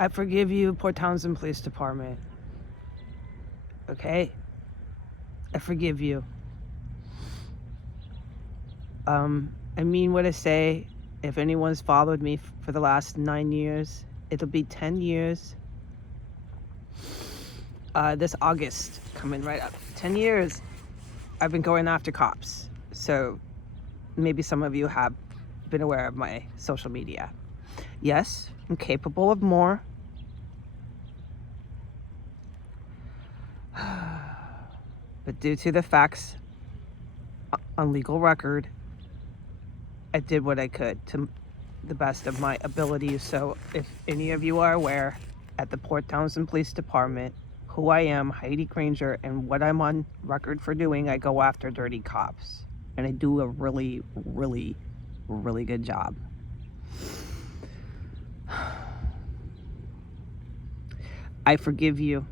I forgive you, Port Townsend Police Department. Okay? I forgive you. I mean what I say. If anyone's followed me for the last 9 years, it'll be 10 years. This August, coming right up. 10 years I've been going after cops. So maybe some of you have been aware of my social media. Yes, I'm capable of more. But due to the facts on legal record, I did what I could to the best of my ability. So if any of you are aware, at the Port Townsend Police Department, who I am, Heidi Granger, and what I'm on record for doing, I go after dirty cops. And I do a really, really, really good job. I forgive you.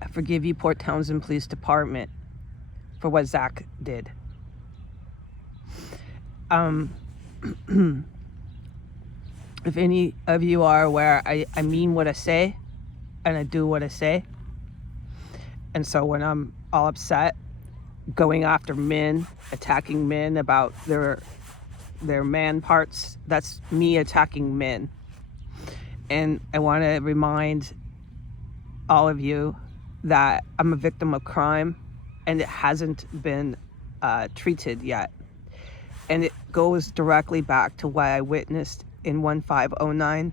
I forgive you, Port Townsend Police Department, for what Zach did. If any of you are aware, I mean what I say, and I do what I say. And so when I'm all upset, going after men, attacking men about their man parts, that's me attacking men. And I want to remind all of you that I'm a victim of crime, and it hasn't been treated yet. And it goes directly back to what I witnessed in 1509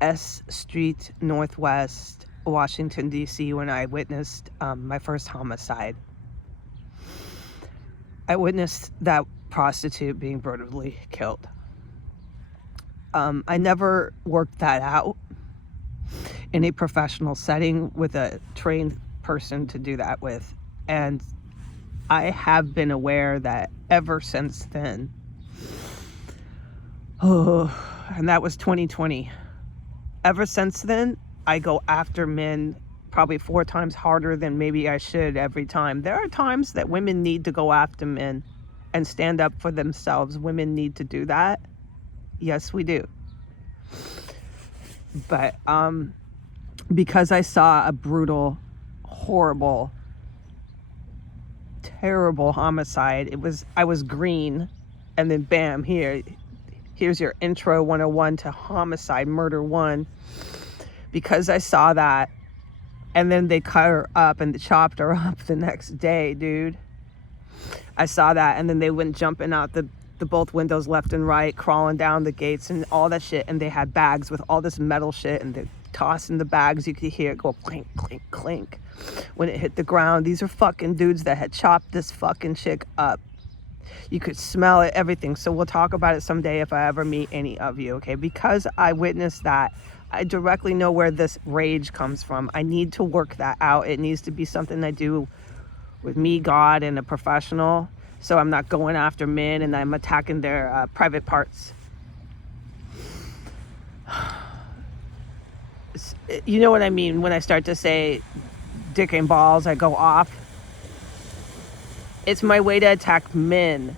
S Street Northwest, Washington, D.C., when I witnessed my first homicide. I witnessed that prostitute being brutally killed. I never worked that out in a professional setting with a trained person to do that with. And I have been aware that ever since then, and that was 2020. Ever since then, I go after men probably 4 times harder than maybe I should every time. There are times that women need to go after men and stand up for themselves. Women need to do that. Yes, we do. But because I saw a brutal, horrible, terrible homicide, I was green, and then bam, here's your intro 101 to homicide, murder 1. Because I saw that, and then they cut her up and chopped her up the next day, dude. I saw that, and then they went jumping out the both windows left and right, crawling down the gates and all that shit, and they had bags with all this metal shit, and they're tossing the bags. You could hear it go clink, clink, clink when it hit the ground. These are fucking dudes that had chopped this fucking chick up. You could smell it, everything. So we'll talk about it someday if I ever meet any of you, okay? Because I witnessed that, I directly know where this rage comes from. I need to work that out. It needs to be something I do with me, God, and a professional. So I'm not going after men and I'm attacking their private parts. You know what I mean when I start to say dick and balls, I go off. It's my way to attack men.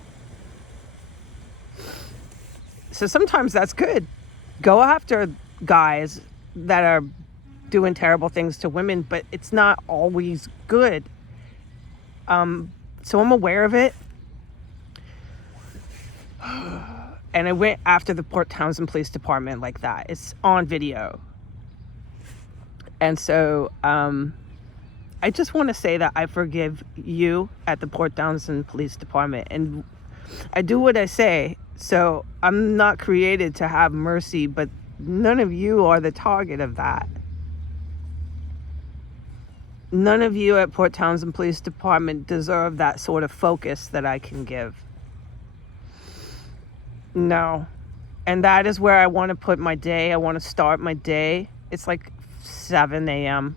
So sometimes that's good. Go after guys that are doing terrible things to women, but it's not always good. So I'm aware of it. And I went after the Port Townsend Police Department like that. It's on video. And so I just want to say that I forgive you at the Port Townsend Police Department. And I do what I say. So I'm not created to have mercy, but none of you are the target of that. None of you at Port Townsend Police Department deserve that sort of focus that I can give. No. And that is where I want to put my day. I want to start my day. It's like 7 a.m.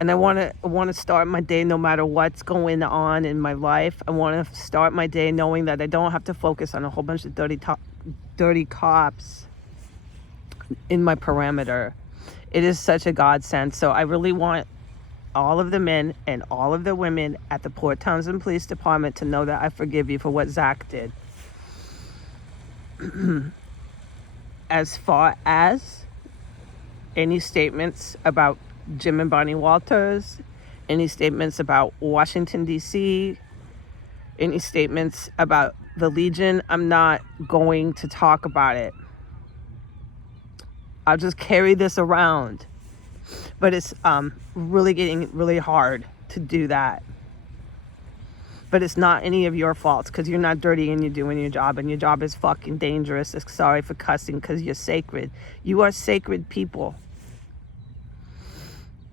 And I want to start my day no matter what's going on in my life. I want to start my day knowing that I don't have to focus on a whole bunch of dirty cops in my parameter. It is such a godsend. So I really want all of the men and all of the women at the Port Townsend Police Department to know that I forgive you for what Zach did. as far as any statements about Jim and Bonnie Walters, any statements about Washington, D.C., any statements about the Legion, I'm not going to talk about it. I'll just carry this around. But it's really getting really hard to do that. But it's not any of your faults, because you're not dirty and you're doing your job, and your job is fucking dangerous. Sorry for cussing, because you're sacred. You are sacred people.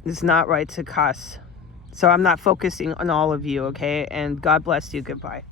It's not right to cuss. So I'm not focusing on all of you, okay? And God bless you. Goodbye.